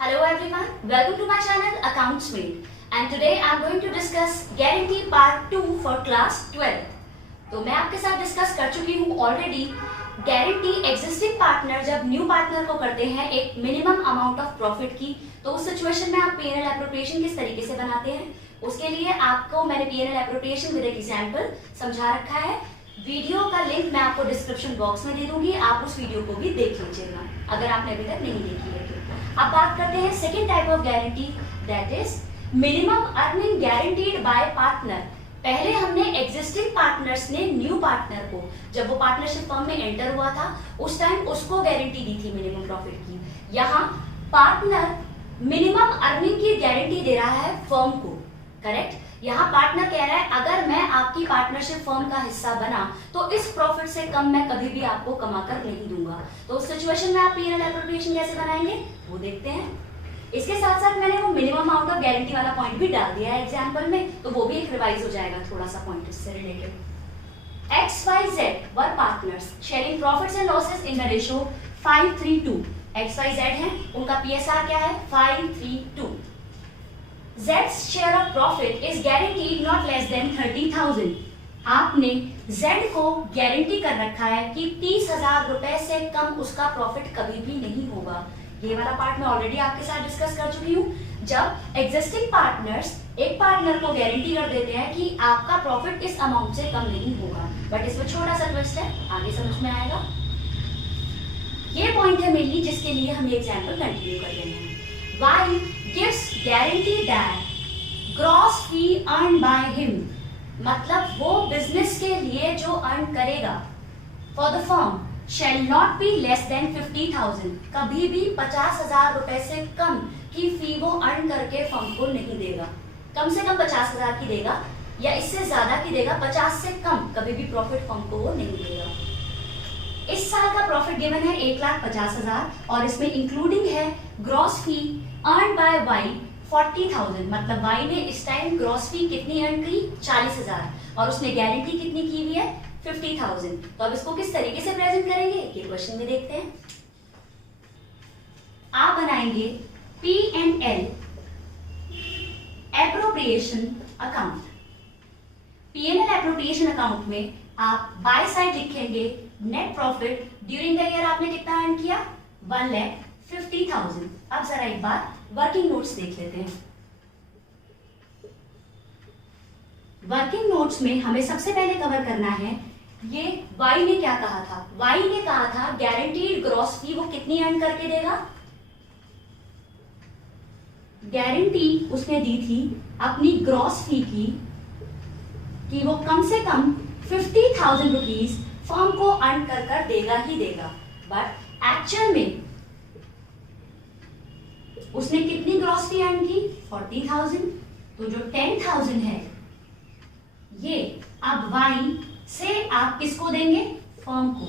Hello everyone, welcome to my channel Accountsmate and today I am going to discuss Guarantee Part 2 for class 12. तो मैं आपके साथ discuss कर चुकी हूँ ऑलरेडी गारंटी एग्जिस्टिंग पार्टनर जब न्यू पार्टनर को करते हैं एक मिनिमम अमाउंट ऑफ प्रॉफिट की, तो उस सिचुएशन में आप P&L एप्रोप्रिएशन किस तरीके से बनाते हैं उसके लिए आपको मैंने P&L एप्रोप्रिएशन विद एक एग्जांपल समझा रखा है। वीडियो का लिंक मैं आपको डिस्क्रिप्शन बॉक्स में दे दूंगी, आप उस वीडियो को भी देख लीजिएगा अगर आपने अभी तक नहीं देखी है। अब बात करते हैं second type of guarantee, that is minimum earning guaranteed bye partner. पहले हमने एग्जिस्टिंग पार्टनर्स ने न्यू पार्टनर को जब वो पार्टनरशिप फर्म में एंटर हुआ था उस टाइम उसको गारंटी दी थी मिनिमम प्रॉफिट की। यहाँ पार्टनर मिनिमम अर्निंग की गारंटी दे रहा है फर्म को, करेक्ट। यहाँ पार्टनर कह रहा है अगर मैं आपकी पार्टनरशिप फर्म का हिस्सा बना तो इस प्रॉफिट से कम मैं कभी भी आपको कमाकर नहीं दूंगा। तो उस सिचुएशन में आप P&L एप्रोप्रिएशन कैसे बनाएंगे वो देखते हैं। इसके साथ साथ मैंने वो मिनिमम अमाउंट ऑफ गारंटी वाला पॉइंट भी डाल दिया है एग्जांपल में, तो वो भी एक रिवाइज हो जाएगा थोड़ा सा पॉइंट इससे related. XYZ were partners sharing profits and losses in the ratio 5:3:2। XYZ है, उनका PSR क्या है 5:3:2। Z's share of profit is guaranteed not less than 30,000। आपने Z को गारंटी कर रखा है कि 30,000 रुपए से कम उसका प्रॉफिट कभी भी नहीं होगा। ये वाला पार्ट मैं ऑलरेडी आपके साथ डिस्कस कर चुकी हूँ। जब एग्जिस्टिंग पार्टनर्स एक पार्टनर को गारंटी कर देते हैं कि आपका प्रॉफिट इस अमाउंट से कम नहीं होगा, बट इसमें छोटा सा ट्विस्ट है, आगे समझ में आएगा। ये पॉइंट है मेनली जिसके लिए हम ये एग्जांपल कंटिन्यू कर रहे हैं। Why gives guarantee that gross fee earned by him, मतलब वो बिजनेस के लिए जो अर्न करेगा for the firm shall not be less than 50,000। कभी भी 50,000 रुपए से कम की फी वो अर्न करके फर्म को नहीं देगा। कम से कम 50,000 की देगा या इससे ज्यादा की देगा, 50 से कम कभी भी प्रॉफिट फर्म को वो नहीं देगा। इस साल का प्रॉफिट गिवन है 1,50,000 और इसमें इंक्लूडिंग है gross fee earn by Y 40,000, मतलब वाई ने इस टाइम ग्रॉस फी कितनी अर्न की 40,000 और उसने गारंटी कितनी की हुई है 50,000। तो अब इसको किस तरीके से प्रेजेंट करेंगे ये क्वेश्चन में देखते हैं। आप बनाएंगे P&L appropriation account. P&L appropriation account में आप बाय साइड लिखेंगे net profit during the year आपने कितना अर्न किया 1,50,000। अब जरा एक बार वर्किंग नोट्स देख लेते हैं। वर्किंग नोट्स में हमें सबसे पहले कवर करना है ये वाई ने क्या कहा था। वाई ने कहा था गारंटीड ग्रॉस फी वो कितनी अर्न करके देगा। गारंटी उसने दी थी अपनी ग्रॉस फी की कि वो कम से कम 50,000 रुपीज फर्म को अर्न कर देगा ही देगा, बट एक्चुअल में उसने कितनी ग्रॉस फी अर्न की 40,000। तो जो 10,000 है ये अब वाई से आप किसको देंगे फर्म को,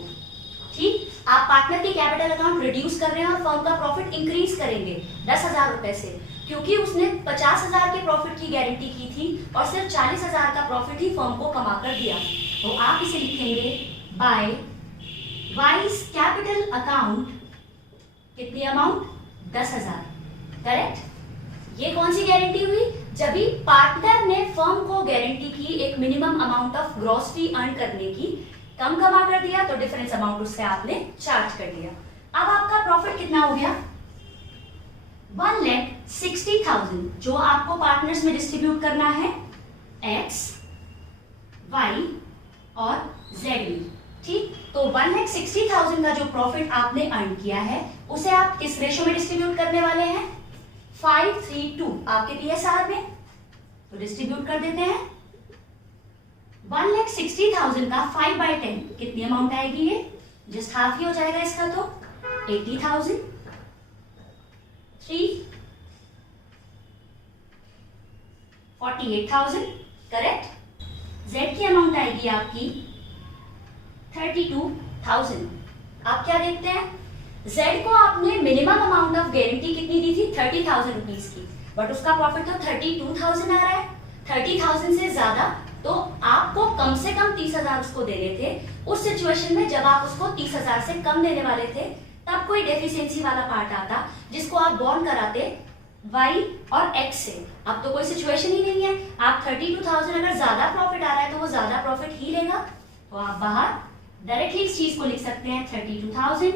ठीक। आप पार्टनर की कैपिटल अकाउंट रिड्यूस कर रहे हैं और फर्म का प्रॉफिट इंक्रीज करेंगे 10,000 रुपए से, क्योंकि उसने 50,000 के प्रॉफिट की गारंटी की थी और सिर्फ 40,000 का प्रॉफिट ही फर्म को कमा कर दिया। तो आप इसे लिखेंगे बाय वाइज कैपिटल अकाउंट कितनी अमाउंट 10,000, करेक्ट। ये कौन सी गारंटी हुई जब भी पार्टनर ने फर्म को गारंटी की एक minimum amount of gross fee earn करने की, कम कमा कर दिया तो डिफरेंस अमाउंट उससे आपने चार्ज कर दिया। अब आपका प्रॉफिट कितना हो गया 1,60,000 जो आपको पार्टनर्स में डिस्ट्रीब्यूट करना है X, Y और Z में, ठीक। तो 1,60,000 का जो प्रॉफिट आपने अर्न किया है उसे आप किस रेशो में डिस्ट्रीब्यूट करने वाले हैं 5:3:2 आपके PSR में, तो डिस्ट्रीब्यूट कर देते हैं। 1,60,000 का 5/10 कितनी अमाउंट आएगी, ये जस्ट हाफ ही हो जाएगा इसका, तो 80,000। 3 48,000, करेक्ट। Z की अमाउंट आएगी आपकी 32,000। आप क्या देखते हैं Z को आपने मिनिमम अमाउंट ऑफ गारंटी कितनी दी थी 30,000 रुपीज की, बट उसका प्रॉफिट तो 32,000 आ रहा है, 30,000 से ज्यादा, तो आपको कम से कम 30,000 उसको देने थे। उस सिचुएशन में जब आप उसको 30,000 से कम देने वाले थे तब कोई डेफिशिएंसी वाला पार्ट आता जिसको आप बॉन्ड कराते y और x से। अब तो कोई सिचुएशन ही नहीं है, आप 32,000 अगर ज्यादा प्रॉफिट आ रहा है तो वो ज्यादा प्रॉफिट ही लेगा, तो आप बाहर डायरेक्टली इस चीज को लिख सकते हैं 32,000,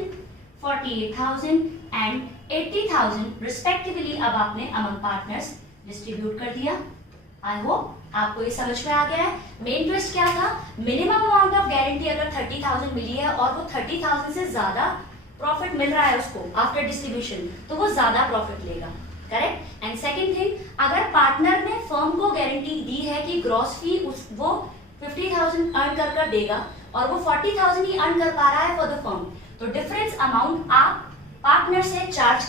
48,000 एंड 80,000 रिस्पेक्टिवली। अब आपने अमंग पार्टनर्स डिस्ट्रीब्यूट कर दिया। आई होप आपको ये समझ में आ गया है। मेन ट्विस्ट क्या था, मिनिमम अमाउंट ऑफ गारंटी अगर 30,000 मिली है और वो 30,000 से ज्यादा प्रॉफिट मिल रहा है उसको आफ्टर डिस्ट्रीब्यूशन, तो वो ज्यादा प्रॉफिट लेगा, करेक्ट। एंड सेकेंड थिंग, अगर पार्टनर ने फर्म को गारंटी दी है कि ग्रॉस फी वो 50,000 अर्न कर देगा और वो 40,000 ही अर्न कर पा रहा है फॉर द फर्म, तो डिफरेंस अमाउंट आप पार्टनर से चार्ज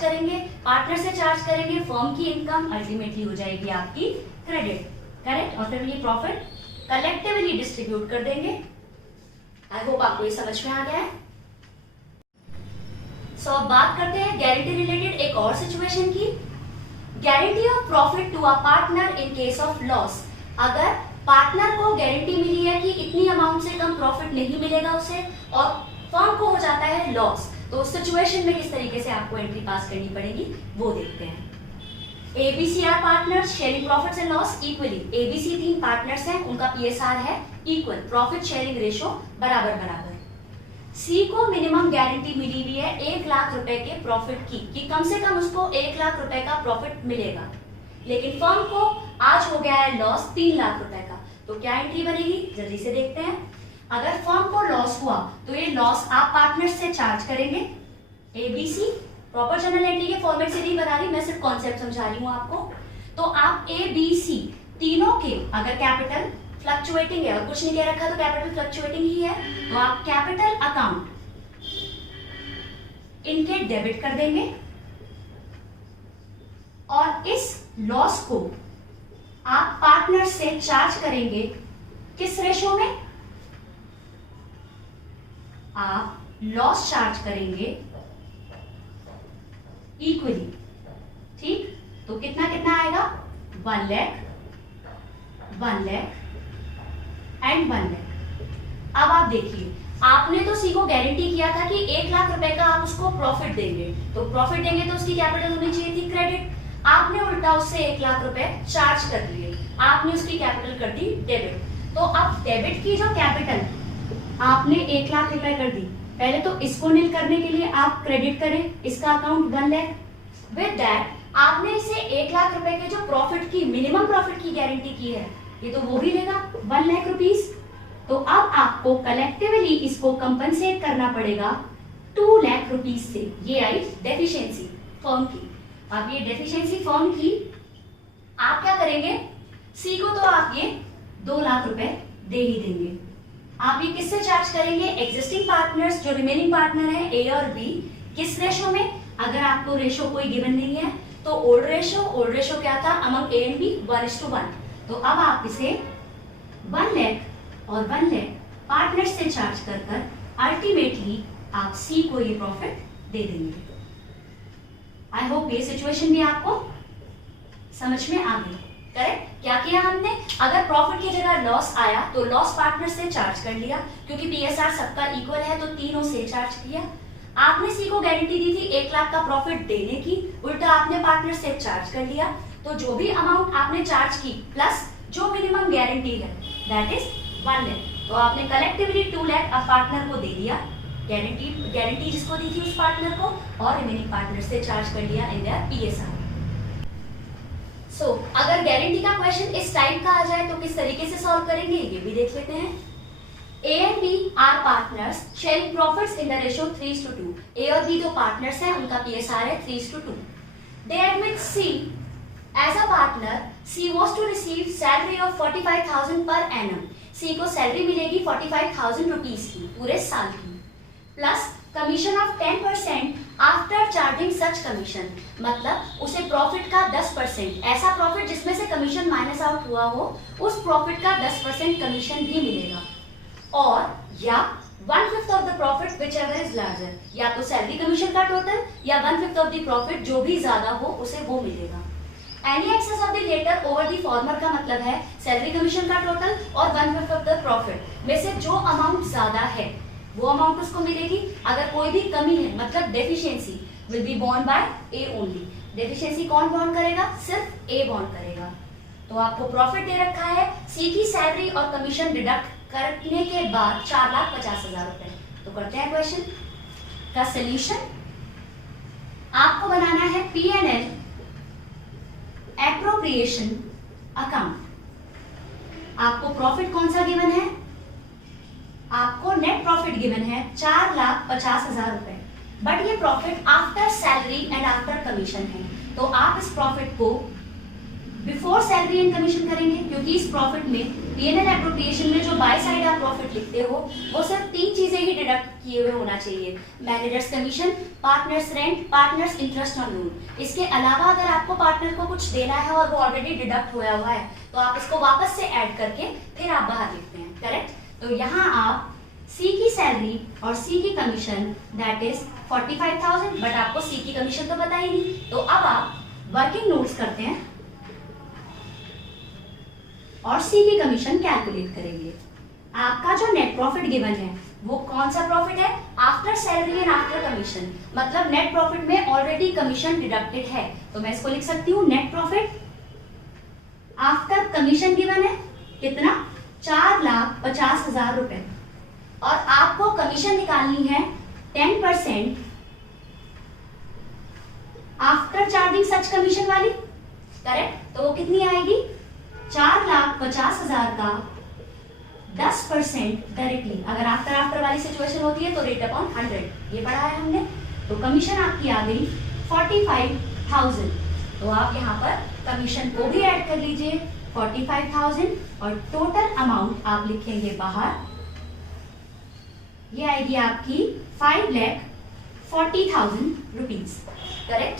करेंगे, फर्म की इनकम अल्टीमेटली हो जाएगी आपकी क्रेडिट, करेक्ट। और फिर ये प्रॉफिट कलेक्टिवली डिस्ट्रीब्यूट कर देंगे। आई होप आपको ये समझ में आ गया है। सो अब बात करते हैं गारंटी रिलेटेड एक और सिचुएशन की। Guarantee of profit to a partner in case of loss. अगर पार्टनर को गारंटी मिली है कि इतनी अमाउंट से कम प्रॉफिट नहीं मिलेगा उसे और फर्म को हो जाता है लॉस, तो उस सिचुएशन में किस तरीके से आपको एंट्री पास करनी पड़ेगी वो देखते हैं। ABC are partners sharing profits and loss equally. ABC 3 partners हैं, उनका PSR है इक्वल, प्रॉफिट शेयरिंग रेशो बराबर बराबर। C को मिनिमम गारंटी मिली हुई है 1 लाख रुपए के प्रॉफिट की, कि कम से कम उसको 1 लाख रुपए का प्रॉफिट मिलेगा, लेकिन फर्म को आज हो गया है लॉस 3 लाख रुपए का, तो क्या एंट्री बनेगी जल्दी से देखते हैं। अगर फर्म को लॉस हुआ तो ये लॉस आप पार्टनर्स से चार्ज करेंगे। ABC प्रॉपर जर्नल एंट्री के फॉर्मेट से नहीं बना रही, मैं सिर्फ कॉन्सेप्ट समझा रही हूँ आपको। तो आप ABC तीनों के अगर कैपिटल फ्लक्चुएटिंग है और कुछ नहीं कह रखा तो कैपिटल फ्लक्चुएटिंग ही है, तो आप कैपिटल अकाउंट इनके डेबिट कर देंगे और इस लॉस को आप पार्टनर से चार्ज करेंगे। किस रेशो में? आप लॉस चार्ज करेंगे इक्वली, ठीक। तो कितना कितना आएगा 1 लाख, 1 लाख एंड 1 लाख। अब आप देखिए, आपने तो सी को गारंटी किया था कि 1 लाख रुपए का आप उसको प्रॉफिट देंगे, तो प्रॉफिट देंगे तो उसकी कैपिटल होनी चाहिए थी क्रेडिट। आपने उल्टा उससे 1 लाख रुपए चार्ज कर लिए, आपने उसकी कैपिटल कर दी डेबिट। तो अब डेबिट की जो कैपिटल आपने 1 लाख रुपए कर दी, पहले तो इसको नील करने के लिए आप क्रेडिट करें इसका अकाउंट 1 लाख। विद दैट आपने इसे 1 लाख रुपए के जो प्रॉफिट की मिनिमम प्रॉफिट की गारंटी की है, ये तो वो भी लेगा 1 लाख रुपीस। तो अब आपको कलेक्टिवली इसको कंपनसेट करना पड़ेगा 2 लाख रुपीस से। ये आई डेफिशिएंसी फर्म की। अब ये डेफिशिएंसी फर्म की आप क्या करेंगे, सी को तो आप ये 2 लाख रुपए दे ही देंगे। आप ये किससे चार्ज करेंगे? एग्जिस्टिंग पार्टनर्स जो रिमेनिंग पार्टनर है ए और बी, किस रेशो में? अगर आपको रेशो कोई गिवन नहीं है तो ओल्ड रेशो क्या था अमंग ए एंड बी 1:1। तो अब आप इसे 1 लाख और 1 लाख पार्टनर से चार्ज कर अल्टीमेटली आप सी को ये प्रॉफिट दे देंगे। आई होप ये सिचुएशन भी आपको समझ में आ गई, करेक्ट। क्या किया हमने, अगर प्रॉफिट की जगह लॉस आया तो लॉस पार्टनर से चार्ज कर लिया, क्योंकि पीएसआर सबका इक्वल है तो तीनों से चार्ज किया। आपने सी को गारंटी दी थी 1 लाख का प्रॉफिट देने की, उल्टा आपने पार्टनर से चार्ज कर लिया। तो जो भी अमाउंट आपने चार्ज की प्लस जो मिनिमम गारंटी है दैट इज 1 लाख, तो आपने कलेक्टिवली 2 लाख अब पार्टनर को दे दिया, गारंटी जिसको दी थी उस पार्टनर को, और रिमेनिंग पार्टनर से चार्ज कर लिया इन देयर पीएसआर। सो अगर गारंटी का क्वेश्चन इस टाइप का आ जाए तो किस तरीके से सॉल्व करेंगे ये भी देख लेते हैं। A and B are partners sharing profits in the ratio 3:2. A और B दो पार्टनर्स हैं, उनका PSR है 3:2. They admit C as a partner. C was to receive salary of 45,000 per annum. C को सैलरी मिलेगी 45,000 रुपीज की पूरे साल की, plus commission of 10% after charging such commission. मतलब उसे प्रॉफिट का 10%, ऐसा प्रॉफिट जिसमें से कमीशन माइनस आउट हुआ हो, उस प्रॉफिट का 10% कमीशन भी मिलेगा, और या 1/5 of the profit which ever is larger, या तो सैलरी कमीशन का टोटल या 1/5 ऑफ द प्रॉफिट जो भी ज्यादा हो उसे वो मिलेगा। Any excess of the latter over the former का मतलब है सैलरी कमीशन का टोटल और 1/5 ऑफ द प्रॉफिट में से जो अमाउंट ज्यादा है, वो अमाउंट उसको मिलेगी। अगर कोई भी कमी है मतलब deficiency will be borne by A only. Deficiency कौन बॉर्न करेगा? सिर्फ ए बॉर्न करेगा। तो आपको प्रॉफिट दे रखा है, सी की सैलरी और कमीशन डिडक्ट करने के बाद 4,50,000 रुपए। तो करते हैं क्वेश्चन का सॉल्यूशन। आपको बनाना है P&L एप्रोप्रिएशन अकाउंट। आपको प्रॉफिट कौन सा गिवन है? आपको नेट प्रॉफिट गिवन है 4,50,000 रुपए, बट ये profit after salary and after commission है। तो आप इस प्रॉफिट को बिफोर सैलरी एंड कमीशन करेंगे, क्योंकि इस प्रॉफिट में P&L एप्रोप्रिएशन में जो बाय साइड आप प्रॉफिट लिखते हो वो सिर्फ 3 चीजें ही डिडक्ट किए हुए होना चाहिए, managers commission, partners rent, partners interest on loan. इसके अलावा अगर आपको पार्टनर को कुछ देना है और वो ऑलरेडी डिडक्ट हुआ है तो आप इसको वापस से ऐड करके फिर आप बाहर लिखते हैं, करेक्ट। तो यहाँ आप सी की सैलरी और सी की कमीशन दैट इज 45,000, बट आपको सी की कमीशन तो पता ही नहीं। तो अब आप वर्किंग नोट्स करते हैं और सी की कमीशन कैलकुलेट करेंगे। आपका जो नेट प्रॉफिट गिवन है वो कौन सा प्रॉफिट है? After salary and after commission, मतलब नेट प्रॉफिट में ऑलरेडी कमीशन डिडक्टेड है। तो मैं इसको लिख सकती हूँ net profit after commission given है कितना? 4,50,000 रुपए। और आपको कमीशन निकालनी है 10% आफ्टर चार्जिंग सच कमीशन वाली, करेक्ट। तो वो कितनी आएगी? 4,50,000 का 10% डायरेक्टली। अगर आफ्टर वाली सिचुएशन होती है तो रेट अपॉन 100, ये पढ़ा है हमने। तो कमीशन आपकी आ गई 45,000। तो आप यहाँ पर कमीशन को भी ऐड कर लीजिए 45,000 और टोटल अमाउंट आप लिखेंगे बाहर, ये आएगी आपकी 5,40,000 रुपीज, करेक्ट।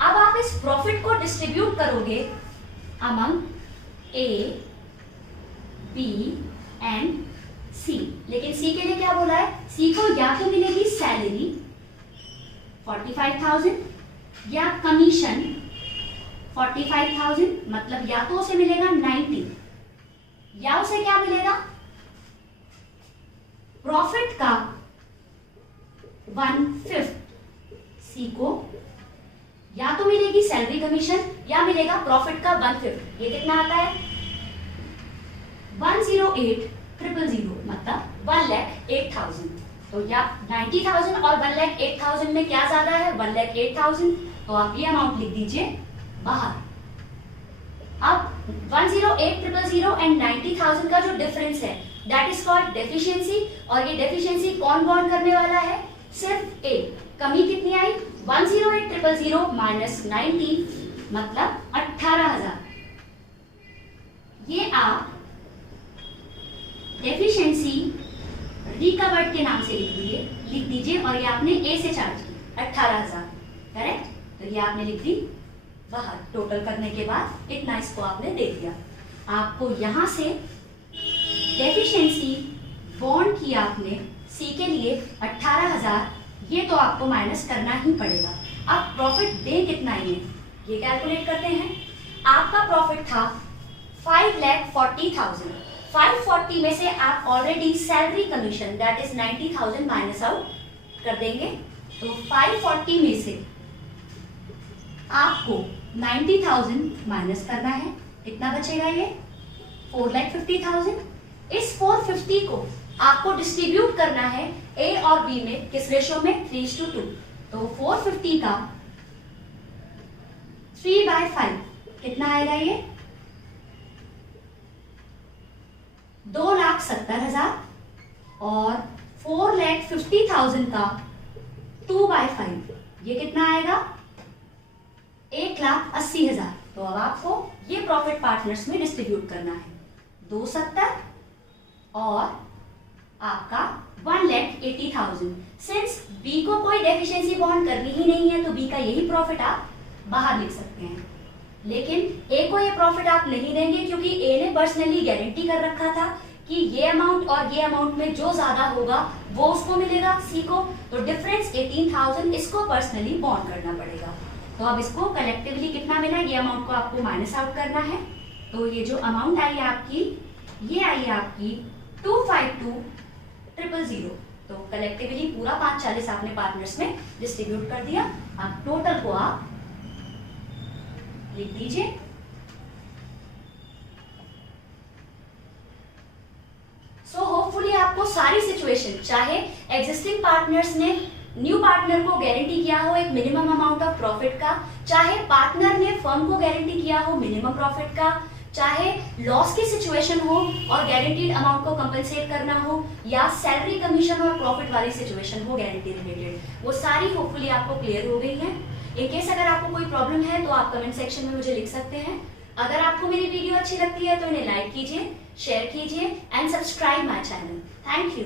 अब आप इस प्रॉफिट को डिस्ट्रीब्यूट करोगे अमंग ए, बी एंड सी। लेकिन सी के लिए क्या बोला है? सी को या तो मिलेगी सैलरी 45,000 या कमीशन 45,000, मतलब या तो उसे मिलेगा 90 या उसे क्या मिलेगा? प्रॉफिट का 1/5। सी को या तो मिलेगी सैलरी कमीशन या मिलेगा प्रॉफिट का 1/5। ये कितना आता है? 108,000, मतलब 1,08,000। तो या 90,000 और 1,08,000 में क्या ज्यादा है? 1,08,000। तो आप ये अमाउंट लिख दीजिए बाहर। अब 108,000 एंड 90,000 का जो डिफरेंस है दैट इज कॉल्ड डेफिशिएंसी। और ये डेफिशिएंसी कौन बॉर्न करने वाला है? सिर्फ ए। कमी कितनी आई? 108,000 माइनस 90, मतलब 18,000। ये आप डेफिशिएंसी रिकवर्ड के नाम से लिख दीजिए और ये आपने ए से चार्ज की 18,000, करेक्ट। तो ये आपने लिख दी बाहर। टोटल करने के बाद इतना इसको आपने दे दिया। आपको यहां से डेफिशिएंसी बॉन्ड की आपने सी के लिए 18,000, ये तो आपको माइनस करना ही पड़ेगा। अब प्रॉफिट दे कितना है ये कैलकुलेट करते हैं। आपका प्रॉफिट था 5,40,000। 540 में से आप already salary commission that is 90,000 minus out कर देंगे। तो 540 में से आपको 90,000 माइनस करना है। कितना बचेगा? ये 4,50,000। इस 450 को आपको डिस्ट्रीब्यूट करना है ए और बी में, किस रेशो में? 3:2। तो 450 का 3/5 कितना आएगा? ये 2,70,000 और 4,50,000 का 2/5 ये कितना आएगा? 1,80,000। तो अब आपको ये प्रॉफिट पार्टनर्स में डिस्ट्रीब्यूट करना है। 270 और आपका 1,80,000। सिंस बी को कोई डेफिशिएंसी बॉन्ड करनी ही नहीं है तो बी का यही प्रॉफिट आप बाहर लिख सकते हैं। लेकिन ए को ये प्रॉफिट आप नहीं देंगे क्योंकि ए ने पर्सनली गारंटी कर रखा था कि ये अमाउंट और ये अमाउंट में जो ज्यादा होगा वो उसको मिलेगा सी को। तो डिफरेंस 18,000 इसको पर्सनली बॉन्ड करना पड़ेगा। तो अब इसको कलेक्टिवली कितना मिला? ये अमाउंट को आपको माइनस आउट करना है। तो ये जो अमाउंट आई आपकी, ये आई आपकी 252,000। तो कलेक्टिवली पूरा 5/40 आपने पार्टनर्स में डिस्ट्रीब्यूट कर दिया। अब टोटल को आप लिख दीजिए। सो होपफुली आपको सारी सिचुएशन, चाहे एग्जिस्टिंग पार्टनर्स ने न्यू पार्टनर को गारंटी किया हो एक मिनिमम अमाउंट ऑफ प्रॉफिट का, चाहे पार्टनर ने फर्म को गारंटी किया हो मिनिमम प्रॉफिट का, चाहे लॉस की सिचुएशन हो और गारंटीड अमाउंट को कंपनसेट करना हो, या सैलरी कमीशन और प्रॉफिट वाली सिचुएशन हो गारंटी रिलेटेड, वो सारी होपफुली आपको क्लियर हो गई है। इन केस अगर आपको कोई प्रॉब्लम है तो आप कमेंट सेक्शन में मुझे लिख सकते हैं। अगर आपको मेरी वीडियो अच्छी लगती है तो इन्हें लाइक कीजिए, शेयर कीजिए and subscribe my channel. Thank you.